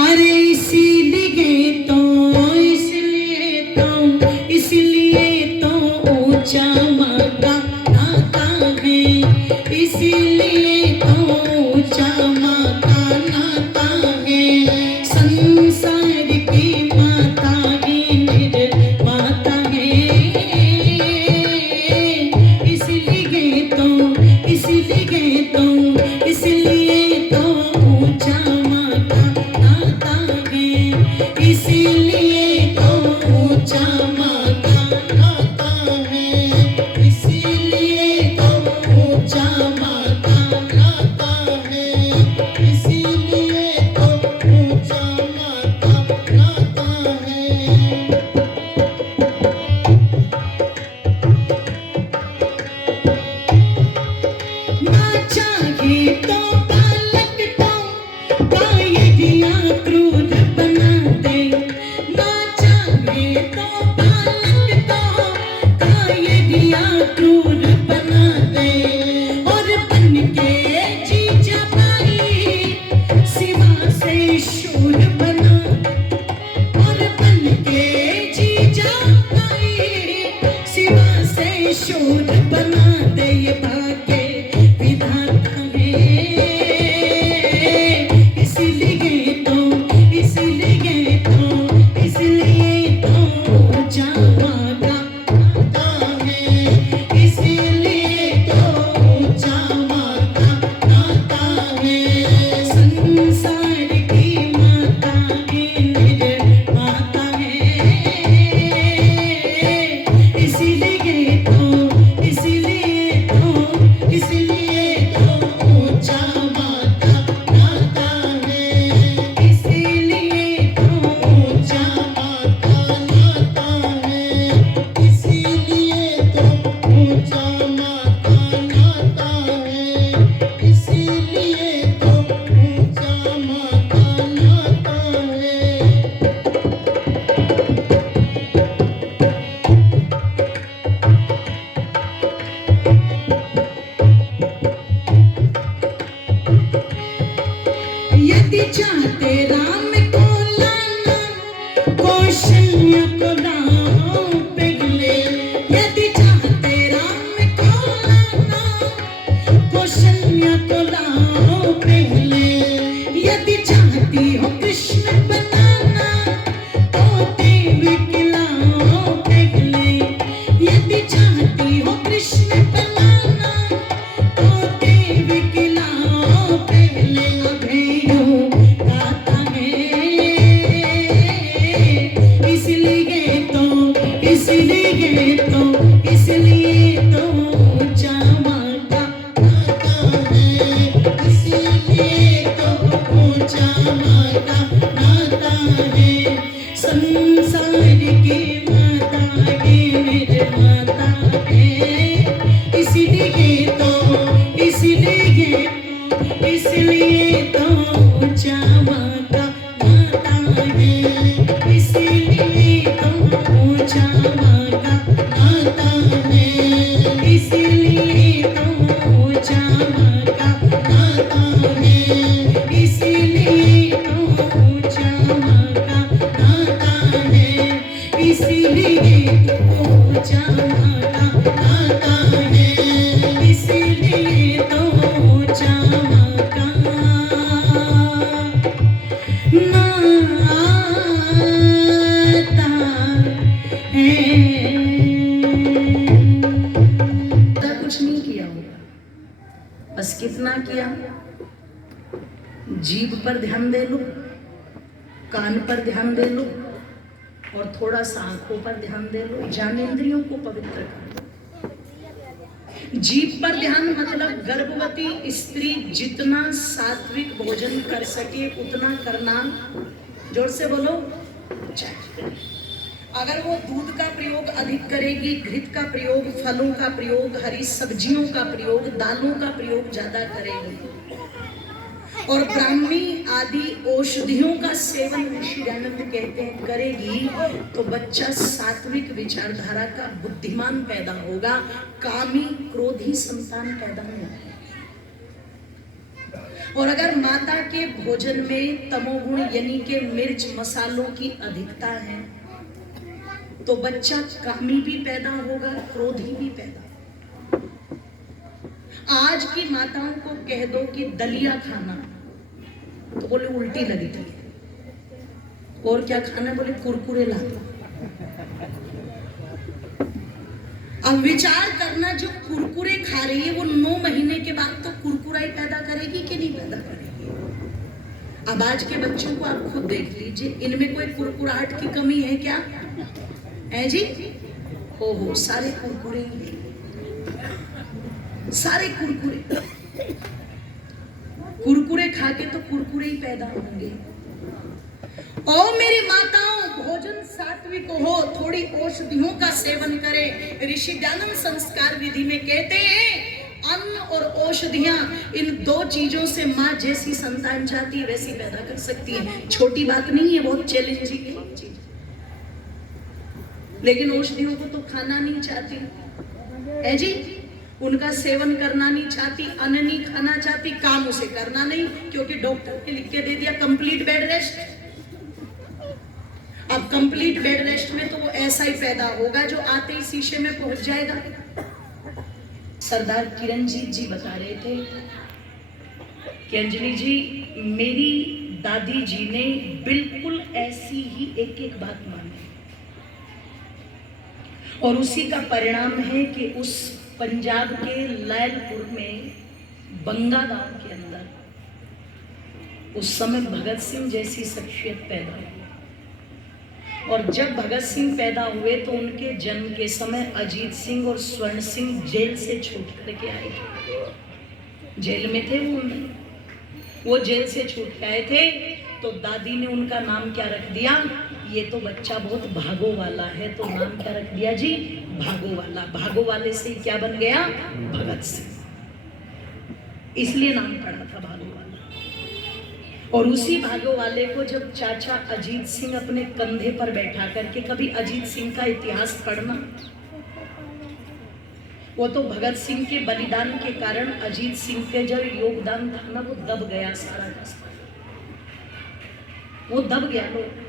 अरे इसलिए तो ऊंचा माता नाता है, इसलिए तो ऊंचा माता नाता है। संसार की माता ही निर्माता है, इसलिए तो ऊंचा माता नाता है, इसलिए तो ऊंचा माता नाता है, इसलिए तो ऊंचा माता नाता है, इसलिए तो ऊंचा माता नाता है। ना चाहिए तो बालक को कायदिया क्रूर बना दे, ना चाहिए तो बालक को कायदिया क्रूर बना दे, और बन के जीजा भाई सिवा से शूर बना, और बन के जीजा भाई सिवा से शूर बना दे। ये भाग्य विधाता है, इसलिए तो ऊंचा माता नाता है, इसलिए तो ऊंचा माता नाता है। संसार की माता ही निर्माता है, इसलिए तो ऊंचा माता नाता है, इसलिए तो ऊंचा माता नाता है, इसलिए तो ऊंचा माता नाता है, इसलिए तो ऊंचा माता नाता है। यदि चाहते राम को लाना कौशल्या को लाओ पहले, यदि चाहते राम को लाना कौशल्या को लाओ पहले, यदि चाहती हो कृष्ण बनाना तो देवी की लाओ पहले, यदि चाहती हो कृष्ण बनाना तो देवी की लाओ पहले। अभेयो गाता है, इसलिए तो ऊंचा माता नाता है, इसलिए तो ऊंचा माता नाता है। संसार की माता ही निर्माता है, इसलिए तो ऊंचा माता नाता है, इसलिए तो ऊंचा माता नाता है, इसलिए तो ऊंचा माता नाता है, इसलिए तो ऊंचा माता नाता है, इसलिए तो ऊंचा माता नाता है, इसलिए तो ऊंचा माता नाता है। कुछ नहीं किया होगा, बस कितना किया, जीभ पर ध्यान दे लो, कान पर ध्यान दे लो, और थोड़ा सा आंखों पर ध्यान दे लो, ज्ञानेंद्रियों को पवित्र कर लो। जीभ पर ध्यान मतलब गर्भवती स्त्री जितना सात्विक भोजन कर सके उतना करना, जोर से बोलो चाहिए। अगर वो दूध का प्रयोग अधिक करेगी, घृत का प्रयोग, फलों का प्रयोग, हरी सब्जियों का प्रयोग, दालों का प्रयोग ज्यादा करेगी, और ब्राह्मी आदि औषधियों का सेवन ऋषि दयानंद कहते हैं करेगी, तो बच्चा सात्विक विचारधारा का बुद्धिमान पैदा होगा, कामी क्रोधी संतान पैदा नहीं होगा। और अगर माता के भोजन में तमोगुण यानी के मिर्च मसालों की अधिकता है तो बच्चा कामी भी पैदा होगा, क्रोधी भी पैदा होगा। आज की माताओं को कह दो कि दलिया खाना तो बोले उल्टी लगती है, और क्या खाना बोले कुरकुरे ला दो। अब विचार करना, जो कुरकुरे खा रही है वो 9 महीने के बाद तो कुरकुरा ही पैदा करेगी कि नहीं पैदा करेगी। अब आज के बच्चों को आप खुद देख लीजिए, इनमें कोई कुरकुराहट की कमी है क्या है जी? हो सारे कुरकुरे ही, सारे कुरकुरे खा के तो कुरकुरे ही पैदा होंगे। ओ मेरी माताओं, भोजन सात्विक हो, थोड़ी औषधियों का सेवन करें। ऋषि दयानंद संस्कार विधि में कहते हैं अन्न और औषधियां, इन 2 चीजों से माँ जैसी संतान चाहती है वैसी पैदा कर सकती है। छोटी बात नहीं है, बहुत चैलेंजिंग है चीज। लेकिन औषधियों को तो खाना नहीं चाहती है जी, उनका सेवन करना नहीं चाहती, अन्न नहीं खाना चाहती, काम उसे करना नहीं, क्योंकि डॉक्टर ने लिख के दे दिया कंप्लीट बेड रेस्ट। अब कंप्लीट बेड रेस्ट में तो वो ऐसा ही पैदा होगा जो आते ही शीशे में पहुंच जाएगा। सरदार किरणजीत जी बता रहे थे कि अंजलि जी, मेरी दादी जी ने बिल्कुल ऐसी ही एक एक बात मानी, और उसी का परिणाम है कि उस पंजाब के लैलपुर में बंगा गांव के अंदर उस समय भगत सिंह जैसी शख्सियत पैदा हुई। और जब भगत सिंह पैदा हुए तो उनके जन्म के समय अजीत सिंह और स्वर्ण सिंह जेल से छूट करके आए थे। जेल में थे वो जेल से छूट के आए थे। तो दादी ने उनका नाम क्या रख दिया? ये तो बच्चा बहुत भागो वाला है, तो नाम क्या रख दिया जी? भागो वाला। भागो वाले से क्या बन गया? भगत सिंह। इसलिए नाम पड़ा था भागो वाला। और उसी भागो वाले को जब चाचा अजीत सिंह अपने कंधे पर बैठा करके, कभी अजीत सिंह का इतिहास पढ़ना, वो तो भगत सिंह के बलिदान के कारण अजीत सिंह के जो योगदान था ना, वो दब गया सारा का सारा, वो दब गया लोग।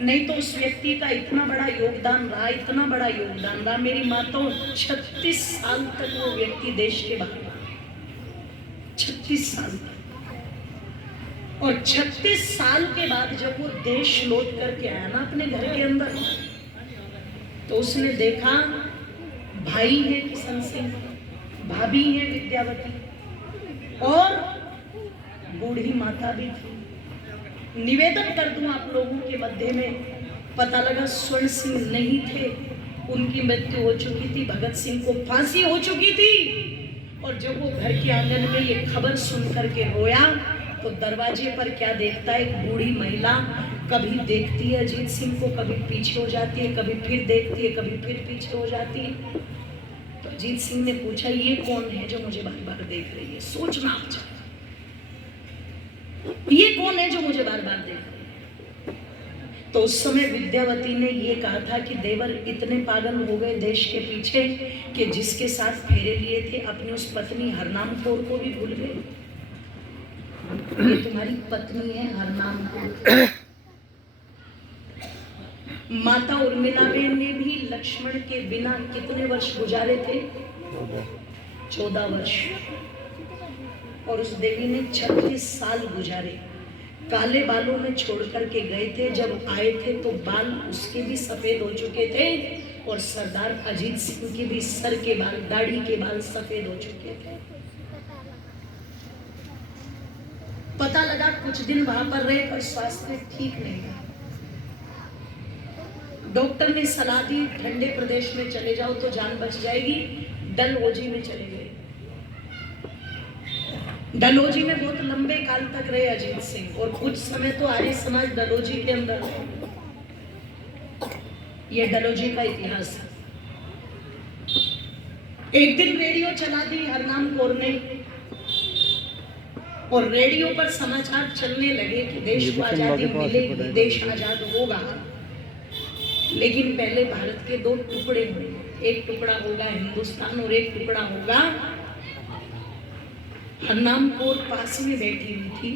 नहीं तो उस व्यक्ति का इतना बड़ा योगदान रहा, इतना बड़ा योगदान रहा। मेरी माताओं, 36 साल तक वो व्यक्ति देश के बाहर रहा, 36 साल तक। और 36 साल के बाद जब वो देश लौट करके आया ना अपने घर के अंदर, तो उसने देखा भाई है किशन सिंह, भाभी है विद्यावती, और बूढ़ी माता भी थी। निवेदन कर दूं आप लोगों के मध्य में, पता लगा स्वर्ण सिंह नहीं थे, उनकी मृत्यु हो चुकी थी, भगत सिंह को फांसी हो चुकी थी। और जब वो घर के आंगन में ये खबर सुन करके रोया, तो दरवाजे पर क्या देखता है? एक बूढ़ी महिला कभी देखती है अजीत सिंह को, कभी पीछे हो जाती है, कभी फिर देखती है, कभी फिर पीछे हो जाती है। तो अजीत सिंह ने पूछा, ये कौन है जो मुझे बार बार देख रही है? सोचना आप चाहे, ये कौन है जो मुझे बार बार देख रही है? तो उस समय विद्यावती ने ये कहा था कि देवर इतने पागल हो गए देश के पीछे कि जिसके साथ फेरे लिए थे अपनी उस पत्नी हरनाम कौर को भी भूल गए। ये तुम्हारी पत्नी है हरनाम कौर। माता उर्मिलाबेन ने भी लक्ष्मण के बिना कितने वर्ष गुजारे थे? 14 वर्ष। और उस देवी ने 36 साल गुजारे। काले बालों में छोड़ करके गए थे, जब आए थे तो बाल उसके भी सफेद हो चुके थे, और सरदार अजीत सिंह के भी सर के बाल, दाढ़ी के बाल सफेद हो चुके थे। पता लगा कुछ दिन वहां पर रहे पर स्वास्थ्य ठीक नहीं रहा। डॉक्टर ने सलाह दी ठंडे प्रदेश में चले जाओ तो जान बच जाएगी। डलहौजी में चले गए। डलहौजी में बहुत लंबे काल तक रहे अजीत सिंह, और कुछ समय तो आर्य समाज डलहौजी के अंदर। ये डलहौजी का इतिहास है। एक दिन रेडियो चला दी हरनाम कौर ने, और रेडियो पर समाचार चलने लगे कि देश को आजादी मिलेगी, देश आजाद होगा, लेकिन पहले भारत के 2 टुकड़े होंगे, एक टुकड़ा होगा हिंदुस्तान और एक टुकड़ा होगा हरनाम कौर पास में बैठी हुई थी।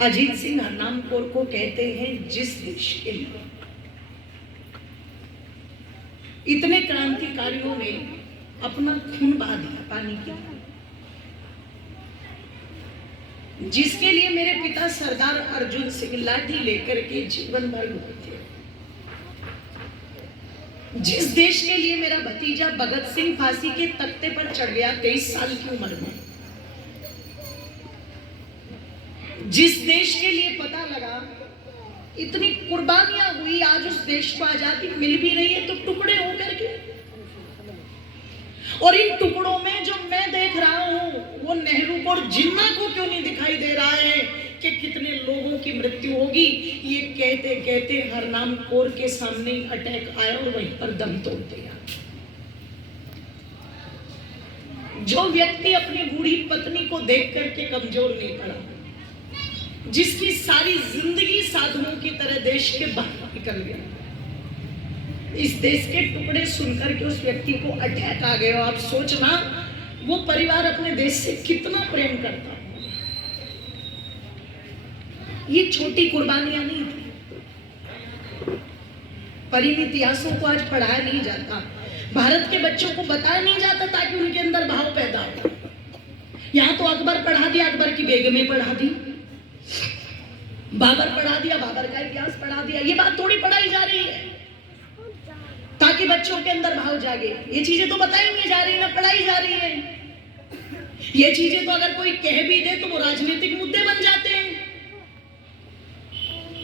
अजीत सिंह हरनाम कौर को कहते हैं जिस देश के लिए इतने क्रांतिकारियों ने अपना खून बहा दिया पानी के लिए, जिसके लिए मेरे पिता सरदार अर्जुन सिंह लाठी लेकर के जीवन भर हुए थे, जिस देश के लिए मेरा भतीजा भगत सिंह फांसी के तख्ते पर चढ़ गया 23 साल की उम्र में, जिस देश के लिए पता लगा इतनी कुर्बानियां हुई, आज उस देश को आजादी मिल भी रही है तो टुकड़े होकर के, और इन टुकड़ों में जो मैं देख रहा हूं वो नेहरू और जिन्ना को क्यों नहीं दिखाई दे रहा है कि कितने लोगों की मृत्यु होगी। ये कहते कहते हरनाम कौर के सामने अटैक आया और वहीं पर दम तोड़ दिया। जो व्यक्ति अपनी बूढ़ी पत्नी को देख करके कमजोर नहीं पड़ा, जिसकी सारी जिंदगी साधुओं की तरह देश के बाहर निकल गया, इस देश के टुकड़े सुनकर के उस व्यक्ति को अटैक आ गया। आप सोचना वो परिवार अपने देश से कितना प्रेम करता। ये छोटी कुर्बानियां नहीं थी, पर इन इतिहासों को आज पढ़ाया नहीं जाता, भारत के बच्चों को बताया नहीं जाता ताकि उनके अंदर भाव पैदा हो। यहां तो अकबर पढ़ा दिया, अकबर की बेगमें पढ़ा दी, बाबर पढ़ा दिया, बाबर का इतिहास पढ़ा दिया। ये बात थोड़ी पढ़ाई जा रही है ताकि बच्चों के अंदर भाव जागे। ये चीजें तो बताई नहीं जा रही, ना पढ़ाई जा रही है। ये चीजें तो अगर कोई कह भी दे तो वो राजनीतिक मुद्दे बन जाते हैं।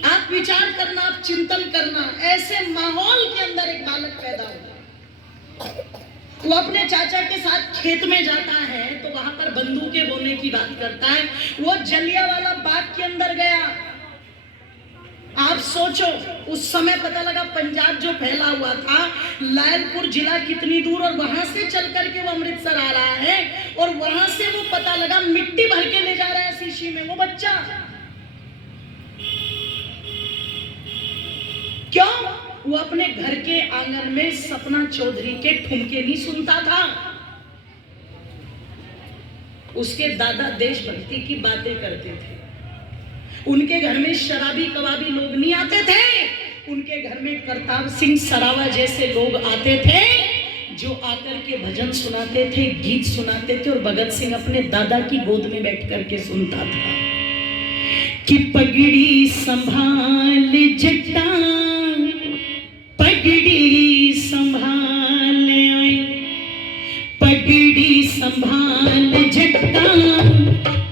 आप विचार करना, आप चिंतन करना, ऐसे माहौल के अंदर एक बालक पैदा होगा, वो अपने चाचा के साथ खेत में जाता है तो वहां पर बंदूकें बोने की बात करता है। वो जलियांवाला बाग के अंदर गया, आप सोचो उस समय पता लगा पंजाब जो फैला हुआ था, लायलपुर जिला कितनी दूर, और वहां से चल करके वो अमृतसर आ रहा है, और वहां से वो पता लगा मिट्टी भर के ले जा रहा है शीशी में वो बच्चा। क्यों? वो अपने घर के आंगन में सपना चौधरी के ठुमके नहीं सुनता था, उसके दादा देशभक्ति की बातें करते थे। उनके घर में शराबी कबाबी लोग नहीं आते थे, उनके घर में करतार सिंह सरावा जैसे लोग आते थे जो आकर के भजन सुनाते थे, गीत सुनाते थे, और भगत सिंह अपने दादा की गोद में बैठ करके सुनता था कि पगड़ी संभाल जटा, पगड़ी संभाल आई, पगड़ी संभाल जटा,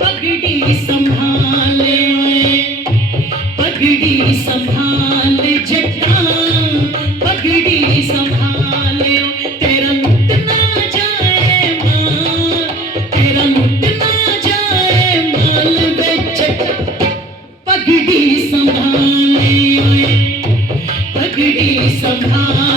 पगड़ी संभाल आई, पगड़ी संभाल जटा, पगड़ी संभाल, तेरा लुट ना जाए माल, तेरा लुट ना जाए माल बेचटा, पगड़ी संभाल, पगड़ी संभाल।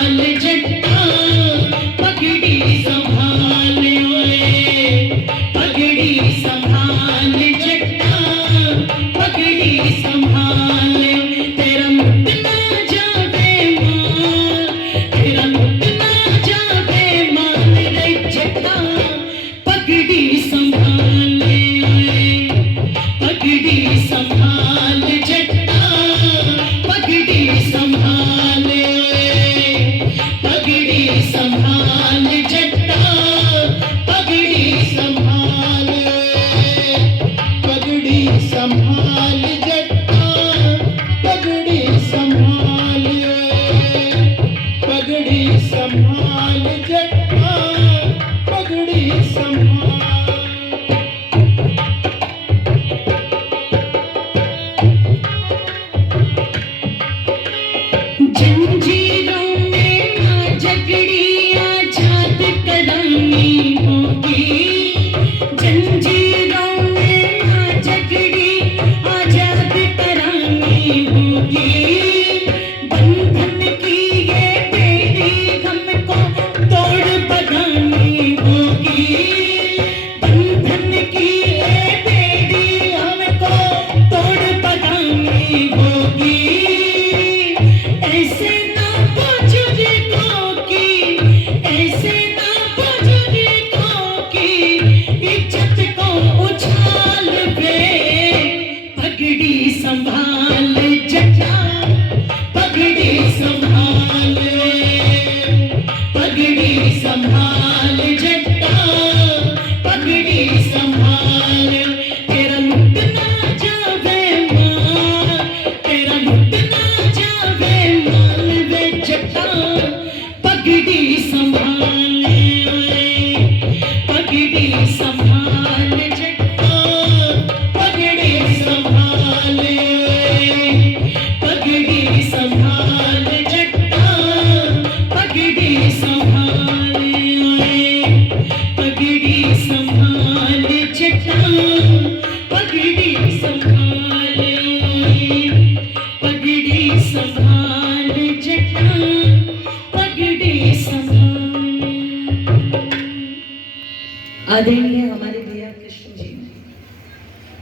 आदरणीय हमारे भैया कृष्ण जी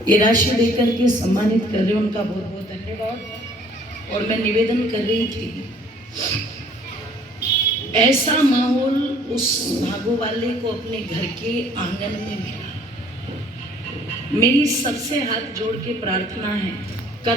ये राशि देकर के सम्मानित कर रहे हैं, उनका बहुत बहुत धन्यवाद। और मैं निवेदन कर रही थी, ऐसा माहौल उस भागो वाले को अपने घर के आंगन में मिला। मेरी सबसे हाथ जोड़ के प्रार्थना है,